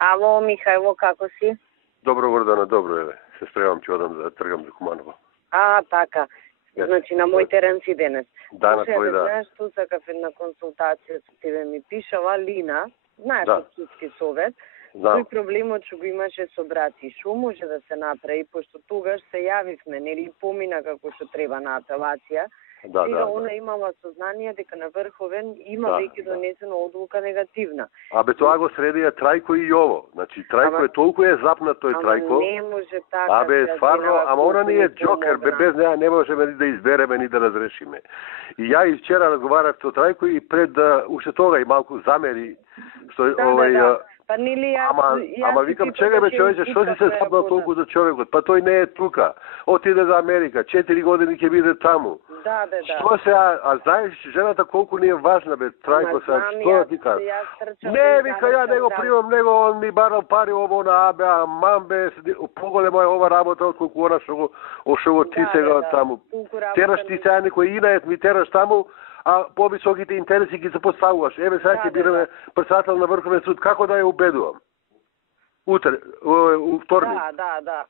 Ало, Михајло, како си? Добро, Гордана, добро, еве. Се спремам, ќе одам да тргам за Куманово. Така. Значи, на мој терен си денес. Да, на твој, да. Знаеш, ту сакав една консултација со тебе, ми пишала Лина, знаеш, од Судски совет, тој проблемот што го имаше со брат и шо може да се направи, пошто тогаш се јавивме, нели, помина како што треба на апелација. Сега она имала сознание дека на Врховен има веќе донесена одлука негативна. Абе тоа го средија Трајко и Јово. Значи Трајко е толку е запнат тој Трајко. Не може така. Абе стварно, ама она не е џокер, без неа не можеме ни да избереме ни да разрешиме. И ја и вчера разговарав со Трајко и пред да уште тога и малку замери што Па нели ама викам, чекај бе човече, што си се запнал толку за човекот? Па тој не е тука. Отиде за Америка, 4 години ќе биде таму. Да. Што се, а знаеш жената колку ни е важна бе, Трајко сега, што да ти кажам? Не, вика, ја не го примам, него он ми барал пари ово на абе, а мамбе, поголема е ова работа од колку она што го ти сега таму. Тераш ти сега некој инает ми тераш таму, а повисоките интереси ги се поставуваш. Еве сега ќе бираме председател на Врховен суд, како да ја убедувам? Утре, вторник. Да.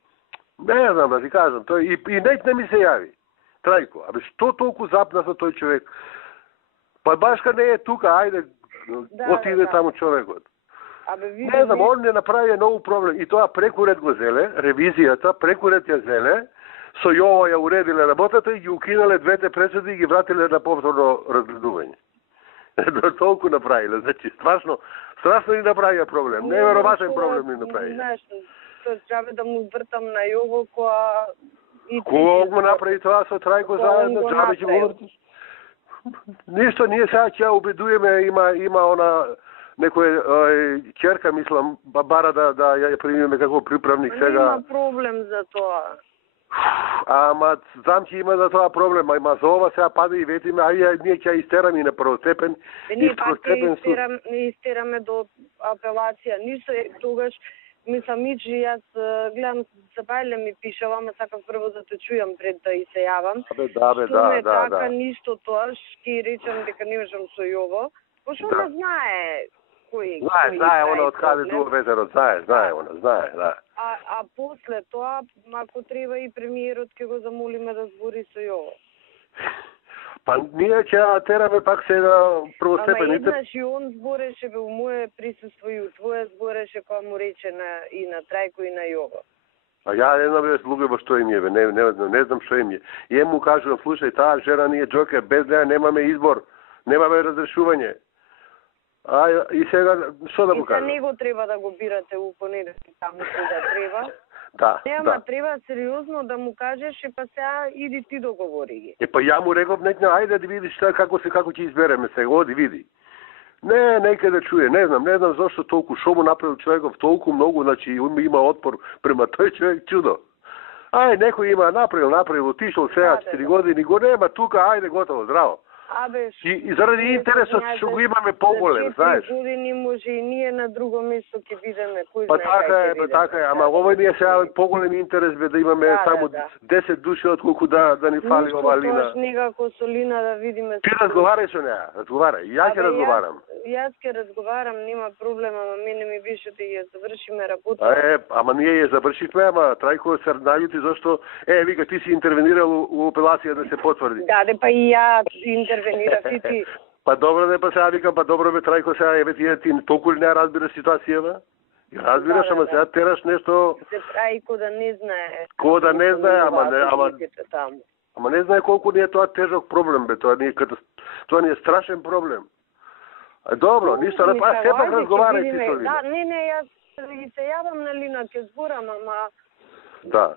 Не знам да ти кажам, тој и не ми се јави. Трајко, абе што толку запна со тој човек? Па башка не е тука, ајде, отиде таму човекот. Не знам, он не направи ново проблем. И тоа прекурет го зеле, ревизијата, прекурет ја зеле, со Јово ја уредиле работата и ги укинале двете пресуди и ги вратиле на повторно разгледување. Толку направиле, значи, страшно ни направија проблем. Неверојатен проблем ни направија. Знаеш, тоа треба да му вртам на Јово која... Кога го направи тоа со Трајко заедно, джабе ќе го вртиш? Ништо, ние сега ќе ја убедуеме, има она некоја ќерка, мислам, бара да ја примиме како приправник сега. Нема проблем за тоа. Ама знам ќе има за тоа проблем, ама за ова сега паде и ветиме, ние ќе ја истераме и на првостепен и второстепен суд. Ние истераме до апелација, ништо тогаш. Мислам, Мичи, јас гледам, Сабајле ми пишава, ама сакам прво да те чујам пред да и се јавам. Да. Така, ништо тоа, ќе речам дека не можам со Јово, пошто она знае кој... Знае, она од каде дуо ветерот, знае, да. А после тоа, ако треба и премиерот ќе го замолиме да збори со Јово. Па ние ќе тераме пак сега првостепените. Ама еднаш и он збореше бе у моје присуство и у твое збореше кога му рече и на Трајко и на Јово. А ја не знам луѓе што им е, не знам што им е. И му кажувам, слушај, таа жена не е џокер, без неа немаме избор, немаме разрешување. И сега што да му кажам? И за него треба да го бирате у понеделник таму кога треба. Да. Треба сериозно да му кажеш, па сега иди ти договори ги. Па ја му реков, ајде да видиш како ќе избереме сега, оди види. Не, нека да чуе, не знам зашто толку, шо му направил човеков толку многу, значи има отпор према тој човек, чудо. Некој има направил, отишол сега 4 години, го нема тука, ајде готово, здраво. И заради интересот што го имаме поголем, знаеш. За 4 години може и ние на друго место ќе бидеме, кој знае кај ќе бидеме. Така е, ама овој ни е сега поголем интерес бе да имаме само 10 души отколку да ни фали ова Лина. Ништо некако со Лина да видиме. Ти разговарај со неа, разговарај, ја ќе разговарам. Јас ќе разговарам, нема проблем, ама мене ми беше да ја завршиме работа. Ама ние ја завршивме, ама Трајко се најути зашто вика ти си интервенирал у апелација да се потврди. Па и ја интервенирав и ти. Па добро па сега викам, па добро бе Трајко сега, ти толку ли не разбира ситуацијава? Разбираш, ама сега тераш нешто... Се прави ко да не знае. Ко да не знае, ама не знае колку ни е тоа тежок проблем, бе, тоа ни е страшен проблем. Добро, ништо, сепак разговарај ти со Лина. Не, јас ги се јавам на Лина, ќе зборам, ама... Да.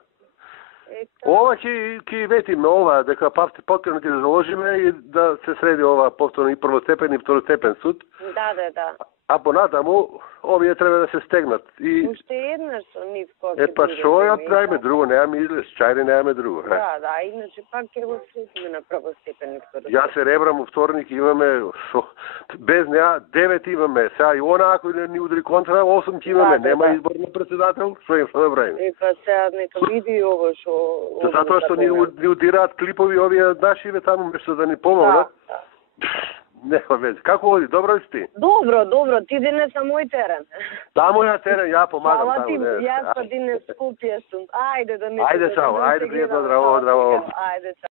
Ова ќе ветиме, ова, дека повторно ќе заложиме и да се среди ова повторно и првостепен и второстепен суд. Да. А понатаму, овие треба да се стегнат. Уште еднаш со нив кој па шо ја правиме друго, немаме излез, чајде немаме друго. Да, иначе пак ќе го сретиме на првостепен и второстепен. Ја се ребрам у вторник, имаме, без неа 9 имаме, сега и она ако ни удри контра, 8 ќе имаме, нема избор на председател, што да правиме? Па сега нека види ово што... Затоа што ни удираат клипови овие нашиве таму, мешто да ни помогнат. Nema veze. Kako vodi? Dobro si ti? Dobro. Ti денес на мој терен. Tamo ja teren, ja pomagam Hvala tamo. ti, jaz pa денес Skopje sam. Ajde da ne... Ajde, čao. Ajde, prijetno, zdravo. Ajde, čao.